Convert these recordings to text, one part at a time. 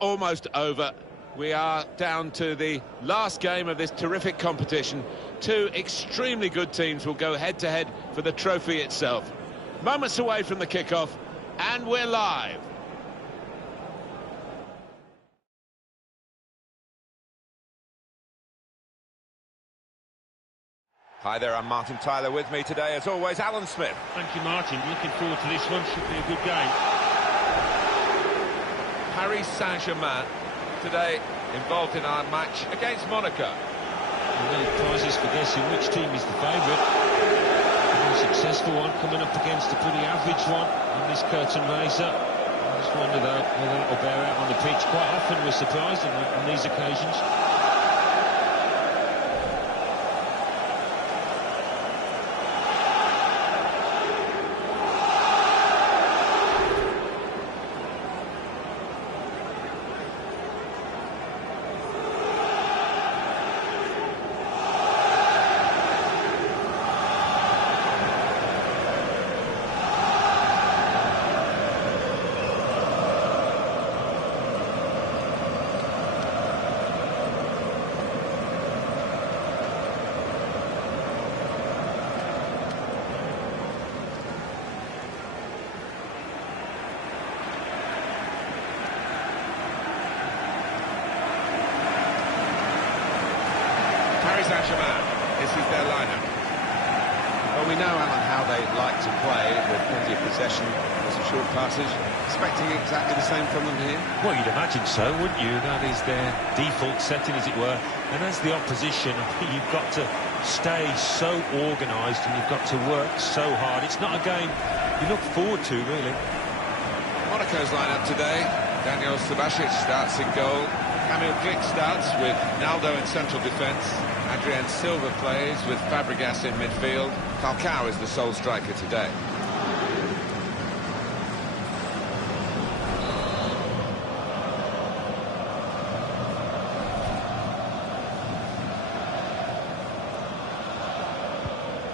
Almost over. We are down to the last game of this terrific competition. Two extremely good teams will go head-to-head for the trophy itself. Moments away from the kickoff, and we're live. Hi there, I'm Martin Tyler. With me today, as always, Alan Smith. Thank you, Martin. Looking forward to this one. Should be a good game. Paris Saint-Germain today involved in our match against Monaco. Well, prizes for guessing which team is the favourite. A more successful one coming up against a pretty average one in this curtain raiser. I just wonder though whether it'll bear out on the pitch. Quite often we're surprised on these occasions. Paris Saint-Germain, this is their lineup. Well, we know, Alan, how they like to play with plenty of possession, lots of short passes. Expecting exactly the same from them here? Well, you'd imagine so, wouldn't you? That is their default setting, as it were. And as the opposition, I think you've got to stay so organised and you've got to work so hard. It's not a game you look forward to, really. Monaco's lineup today. Daniel Subasic starts in goal. Kamil Glik starts with Naldo in central defence. Adrien Silva plays with Fabregas in midfield. Falcao is the sole striker today.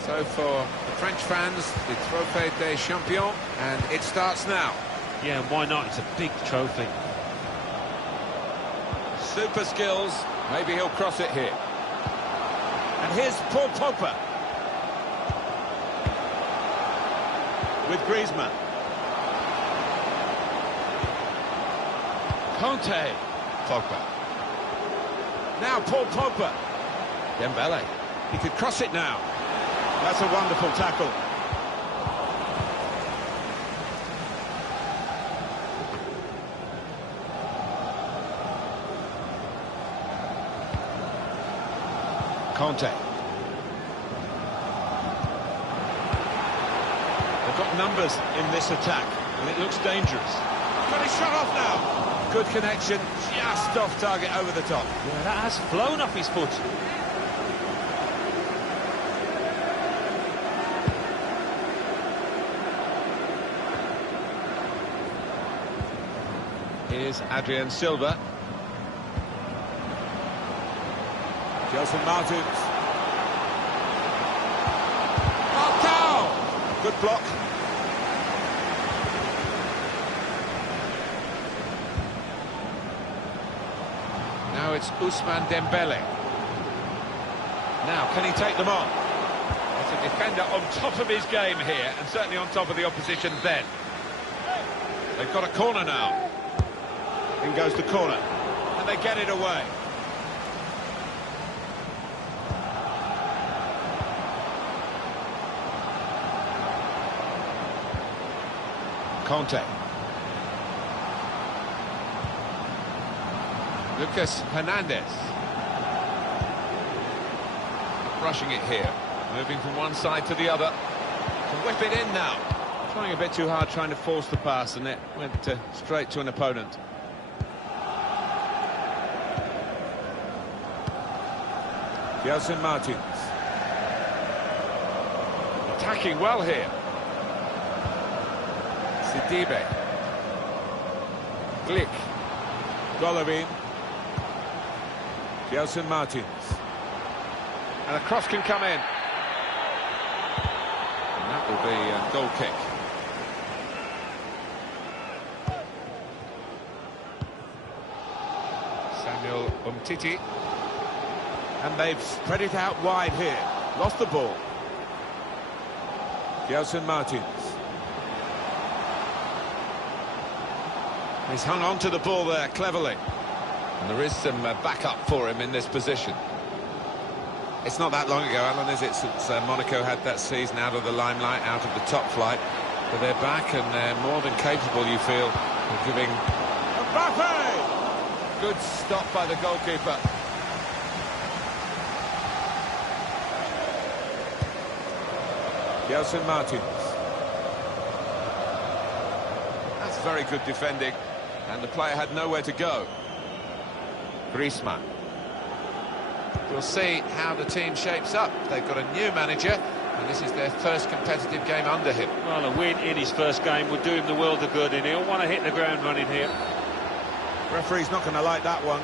So for the French fans, the Trophée des Champions, and it starts now. Yeah, why not? It's a big trophy. Super skills. Maybe he'll cross it here. And here's Paul Pogba. With Griezmann. Conte. Pogba. Now Paul Pogba. Dembele. He could cross it now. That's a wonderful tackle. Conte. They've got numbers in this attack, and it looks dangerous. Got his shot off now. Good connection, just off target over the top. Yeah, that has flown off his foot. Here's Adrien Silva. Gelson Martins. Falcao! Good block. Now it's Ousmane Dembele. Now, can he take them on? It's a defender on top of his game here, and certainly on top of the opposition then. They've got a corner now. In goes the corner. And they get it away. Conte. Lucas Hernandez. Rushing it here. Moving from one side to the other. Can whip it in now. Trying a bit too hard, trying to force the pass, and it went straight to an opponent. Gelson Martins. Attacking well here. Sidibe. Glik. Golovin. Gelson Martins. And a cross can come in. And that will be a goal kick. Samuel Umtiti. And they've spread it out wide here. Lost the ball. Gelson Martins. He's hung on to the ball there cleverly. And there is some backup for him in this position. It's not that long ago, Alan, is it, since Monaco had that season out of the limelight, out of the top flight. But they're back and they're more than capable, you feel, of giving... Mbappe! Good stop by the goalkeeper. Gelson Martins. That's very good defending. And the player had nowhere to go. Griezmann. We'll see how the team shapes up. They've got a new manager, and this is their first competitive game under him. Well, a win in his first game would do him the world of good, and he'll want to hit the ground running here. Referee's not going to like that one.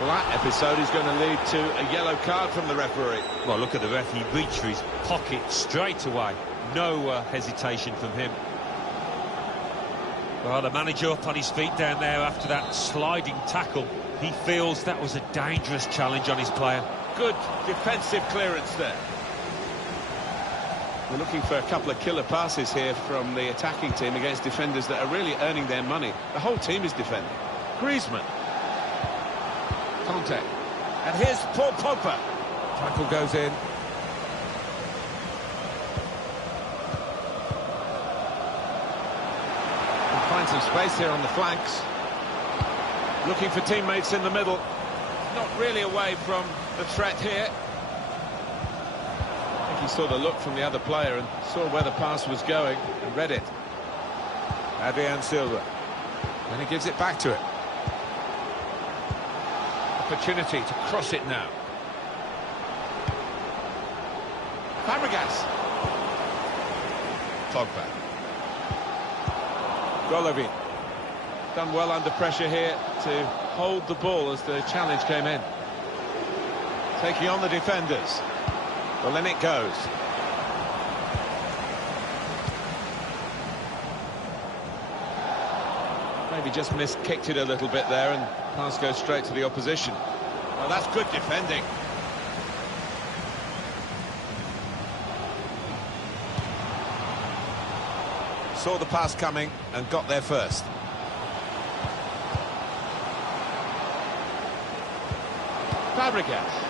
Well, that episode is going to lead to a yellow card from the referee. Well, look at the ref. He reached for his pocket straight away. No hesitation from him. Well, the manager up on his feet down there after that sliding tackle. He feels that was a dangerous challenge on his player. Good defensive clearance there. We're looking for a couple of killer passes here from the attacking team against defenders that are really earning their money. The whole team is defending. Griezmann. Conte. And here's Paul Pogba. Tackle goes in. Find some space here on the flanks. Looking for teammates in the middle. Not really away from the threat here. I think he saw the look from the other player and saw where the pass was going and read it. Adrian Silva. And he gives it back to it. Opportunity to cross it now. Fabregas. Pogba. Golovin. Done well under pressure here to hold the ball as the challenge came in. Taking on the defenders. Well, then it goes. Maybe just kicked it a little bit there, and pass goes straight to the opposition. Well, that's good defending. Saw the pass coming and got there first. Fabregas.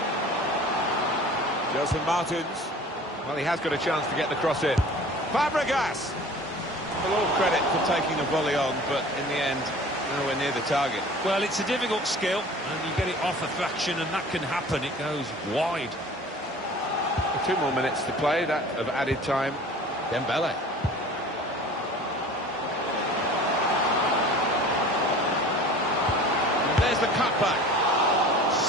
Gelson Martins. Well, he has got a chance to get the cross in. Fabregas! Well, all credit for taking the volley on, but in the end, nowhere near the target. Well, it's a difficult skill, and you get it off a fraction, and that can happen. It goes wide. 2 more minutes to play, that of added time. Dembele. And there's the cutback.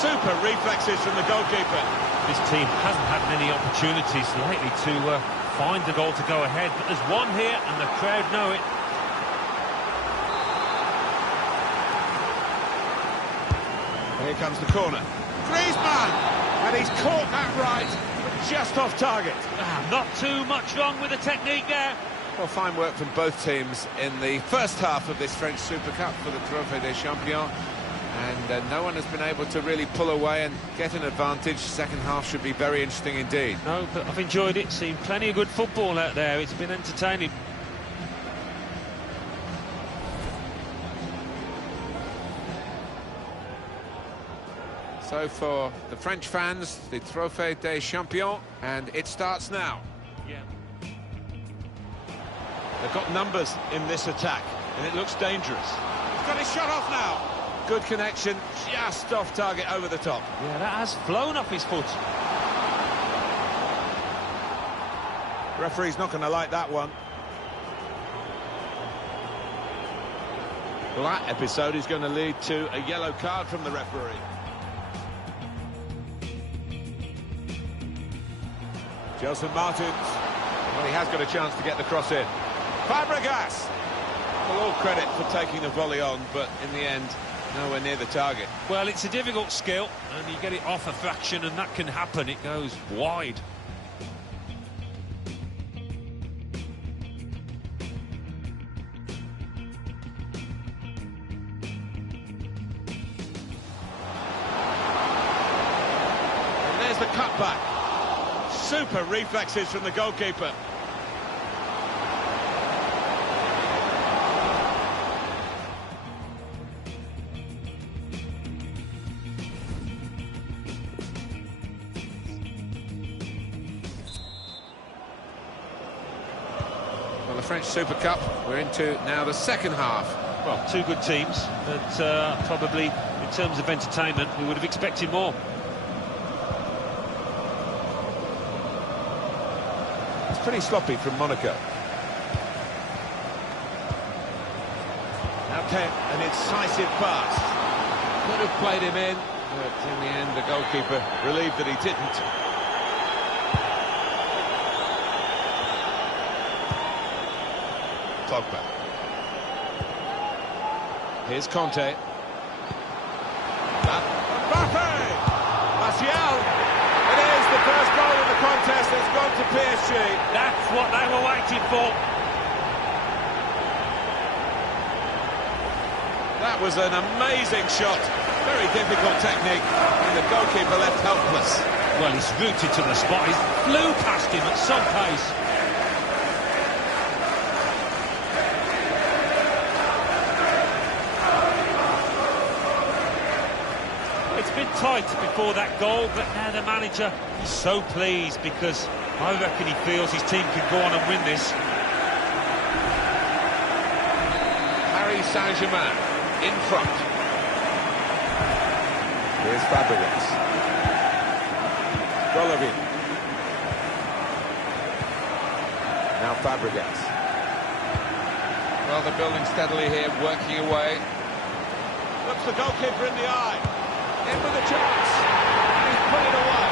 Super reflexes from the goalkeeper. This team hasn't had many opportunities lately to find the goal to go ahead, but there's one here, and the crowd know it. Here comes the corner. Griezmann! And he's caught that right, but just off target. Not too much wrong with the technique there. Well, fine work from both teams in the first half of this French Super Cup for the Trophée des Champions. And no one has been able to really pull away and get an advantage. Second half should be very interesting indeed. No, but I've enjoyed it. Seen plenty of good football out there. It's been entertaining. So for the French fans, the Trophée des Champions, and it starts now. Yeah. They've got numbers in this attack, and it looks dangerous. He's got his shot off now. Good connection, just off target, over the top. Yeah, that has flown off his foot. Referee's not going to like that one. Well, that episode is going to lead to a yellow card from the referee. Gelson Martins. Well, he has got a chance to get the cross in. Fabregas! Well, all credit for taking the volley on, but in the end, nowhere near the target. Well, it's a difficult skill, and you get it off a fraction, and that can happen. It goes wide. Here's the cutback. Super reflexes from the goalkeeper. Well, the French Super Cup, we're into now the second half. Well, two good teams, but probably in terms of entertainment, we would have expected more. It's pretty sloppy from Monaco. Okay, an incisive pass. Could have played him in, but in the end, the goalkeeper relieved that he didn't. Pogba. Here's Conte. Mbappe! Martial! It is the first goal in the contest that's gone to PSG. That's what they were waiting for. That was an amazing shot. Very difficult technique, and the goalkeeper left helpless. Well, he's rooted to the spot. He flew past him at some pace. It's been tight before that goal, but now the manager is so pleased because I reckon he feels his team can go on and win this. Paris Saint-Germain in front. Here's Fabregas. Golovin. Now Fabregas. Well, they're building steadily here, working away. Looks the goalkeeper in the eye. In with a chance. And he's put it away.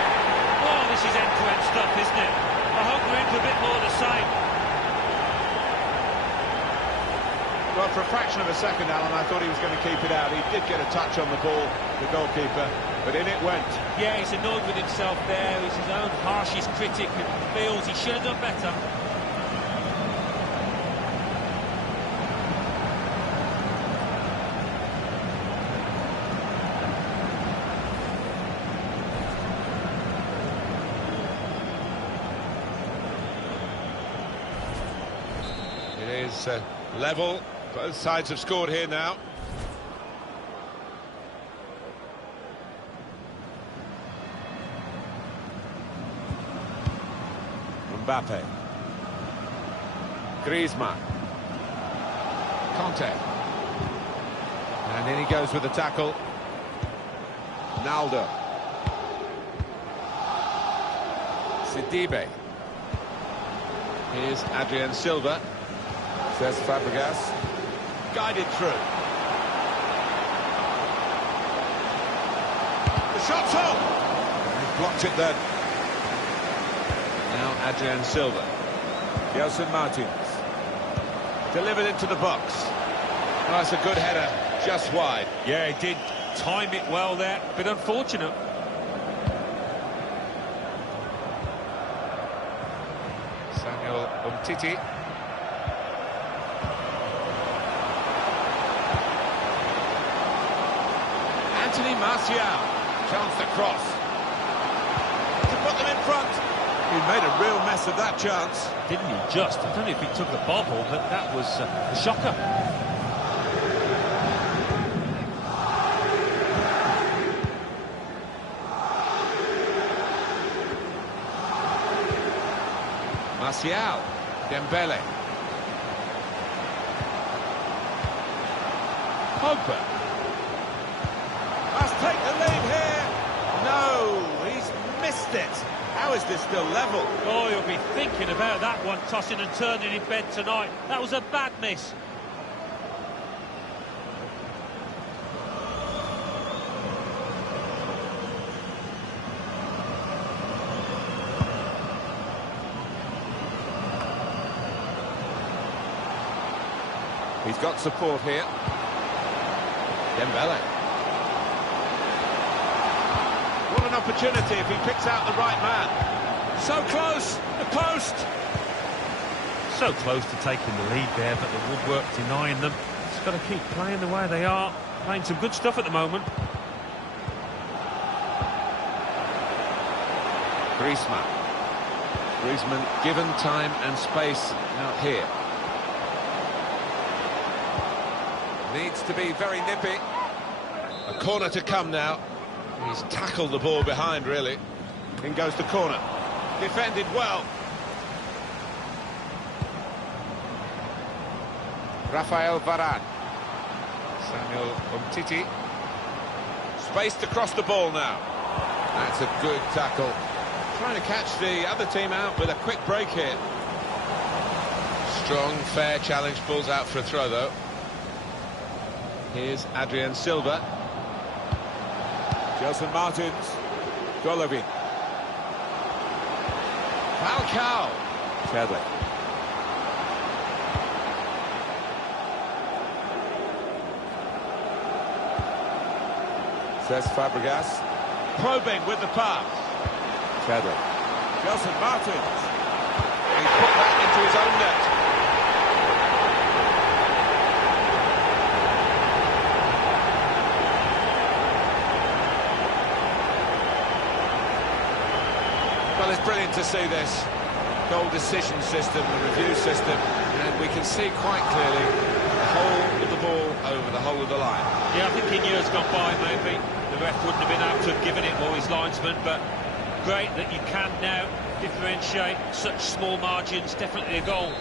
Oh, this is end-to-end stuff, isn't it? I hope we're into a bit more of the same. Well, for a fraction of a second, Alan, I thought he was going to keep it out. He did get a touch on the ball, the goalkeeper, but in it went. Yeah, he's annoyed with himself there. He's his own harshest critic and feels he should have done better. It is level. Both sides have scored here now. Mbappe. Griezmann. Conte. And in he goes with the tackle. Naldo. Sidibe. Here's Adrien Silva. Says Fabregas. Guided through. The shot's on! He blocked it then. Now Adrien Silva. Gelson Martins. Delivered into the box. Oh, that's a good header, just wide. Yeah, he did time it well there, but unfortunate. Samuel Umtiti. Anthony Martial. Chance to cross. To put them in front. He made a real mess of that chance. Didn't he just? I don't know if he took the bobble, but that was a shocker. Martial. Dembele. Pogba. Must take the lead here. No, he's missed it. How is this still level? Oh, you'll be thinking about that one, tossing and turning in bed tonight. That was a bad miss. He's got support here. Dembele. What an opportunity if he picks out the right man. So close, the post. So close to taking the lead there, but the woodwork denying them. Just got to keep playing the way they are. Playing some good stuff at the moment. Griezmann. Griezmann given time and space out here. Needs to be very nippy. A corner to come now. He's tackled the ball behind, really. In goes the corner. Defended well. Rafael Varane. Samuel Umtiti. Spaced across the ball now. That's a good tackle. Trying to catch the other team out with a quick break here. Strong, fair challenge, pulls out for a throw, though. Here's Adrien Silva. Gelson Martins. Golovin. Falcao. Chadley. Says Fabregas. Probing with the pass. Chadley. Gelson Martins. He put that into his own net. Well, it's brilliant to see this goal decision system, the review system, and we can see quite clearly the whole of the ball over the whole of the line. Yeah, I think in years gone by, maybe the ref wouldn't have been able to have given it, or his linesman, but great that you can now differentiate such small margins. Definitely a goal.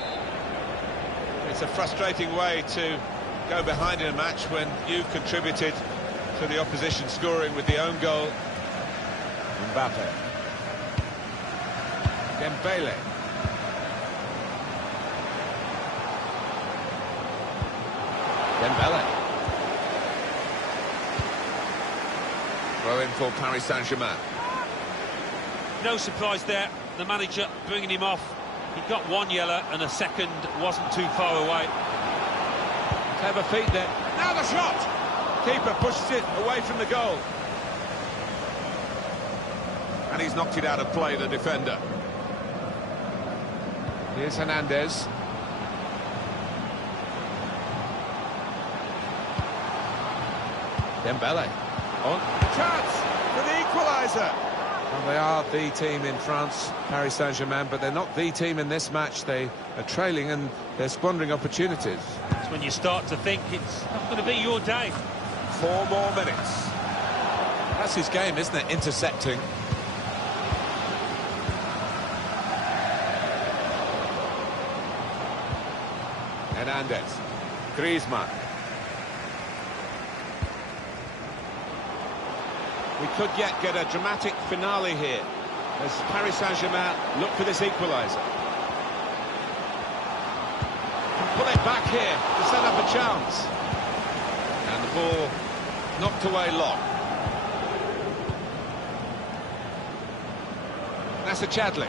It's a frustrating way to go behind in a match when you've contributed to the opposition scoring with the own goal. Mbappe. Dembele. Dembele. Throw in for Paris Saint-Germain. No surprise there, the manager bringing him off. He got one yellow and a second wasn't too far away. Clever feet there. Now the shot! Keeper pushes it away from the goal. And he's knocked it out of play, the defender. Here's Hernandez. Dembele. On. Chance for the equaliser. Well, they are the team in France, Paris Saint-Germain, but they're not the team in this match. They are trailing and they're squandering opportunities. It's when you start to think it's not going to be your day. 4 more minutes. That's his game, isn't it? Intercepting. Hernandez. Griezmann. We could yet get a dramatic finale here as Paris Saint-Germain look for this equaliser. Pull it back here to set up a chance. And the ball knocked away long. That's a Chadley.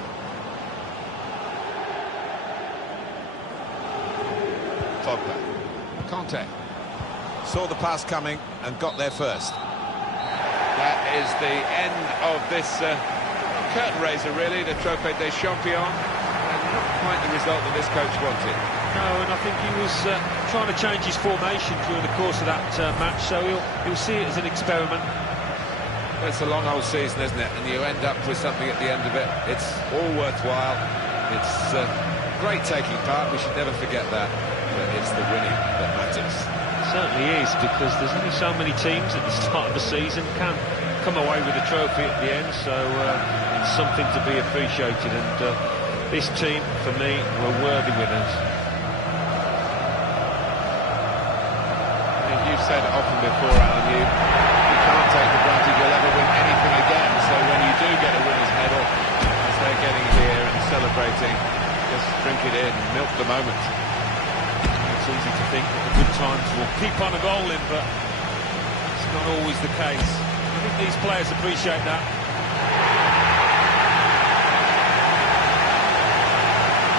Pogba. Conte. Saw the pass coming and got there first. That is the end of this curtain raiser, really, the Trophée des Champions, and not quite the result that this coach wanted. No, and I think he was trying to change his formation during the course of that match, so he'll see it as an experiment. It's a long old season, isn't it? And you end up with something at the end of it. It's all worthwhile. It's great taking part. We should never forget that. But it's the winning that matters. It certainly is, because there's only so many teams at the start of the season can come away with a trophy at the end, so it's something to be appreciated, and this team, for me, were worthy winners. I think you've said it often before, Alan, you can't take for granted you'll ever win anything again, so when you do get a winner's medal, as they're getting here and celebrating, just drink it in, milk the moment. It's easy to think that the good times will keep on rolling, but it's not always the case. I think these players appreciate that.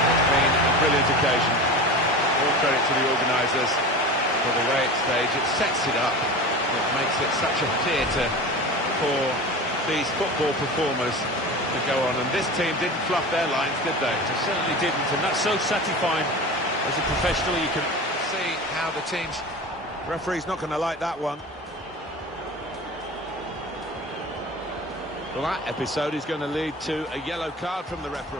It's been a brilliant occasion. All credit to the organisers for the way it's staged. It sets it up. It makes it such a theatre for these football performers to go on. And this team didn't fluff their lines, did they? They certainly didn't, and that's so satisfying. As a professional, you can see how the team's referee's not going to like that one. Well, that episode is going to lead to a yellow card from the referee.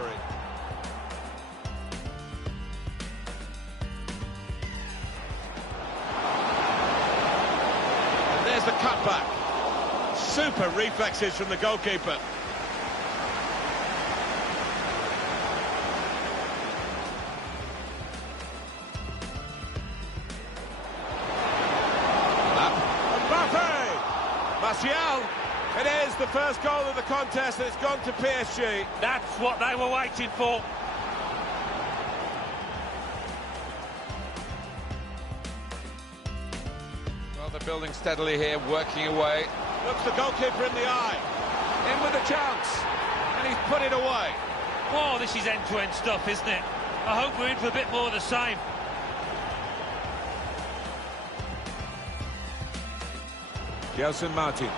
And there's the cutback. Super reflexes from the goalkeeper. Martial, it is the first goal of the contest and it's gone to PSG. That's what they were waiting for. Well, they're building steadily here, working away. Looks the goalkeeper in the eye. In with a chance. And he's put it away. Oh, this is end-to-end stuff, isn't it? I hope we're in for a bit more of the same. Gelson Martins.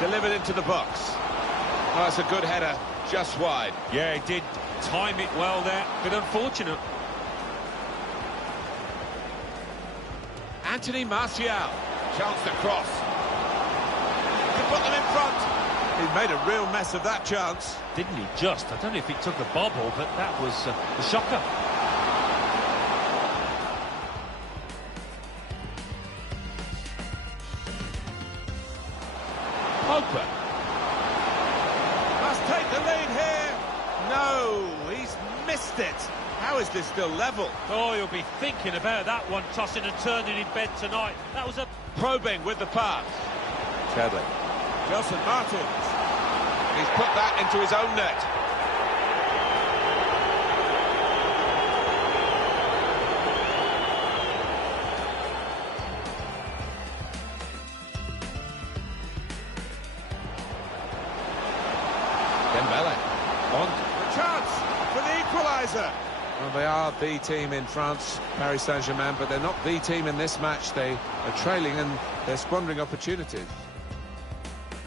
Delivered into the box. Oh, that's a good header, just wide. Yeah, he did time it well there, but unfortunate. Anthony Martial. Chance to cross. To put them in front. He made a real mess of that chance. Didn't he just? I don't know if he took the bobble, but that was a shocker. Pogba. Must take the lead here. No, he's missed it. How is this still level? Oh, you'll be thinking about that one, tossing and turning in bed tonight. That was a... Probing with the pass. Chadley. Gelson Martins. He's put that into his own net. Dembele. On. A chance for the equaliser. Well, they are the team in France, Paris Saint-Germain, but they're not the team in this match. They are trailing and they're squandering opportunities.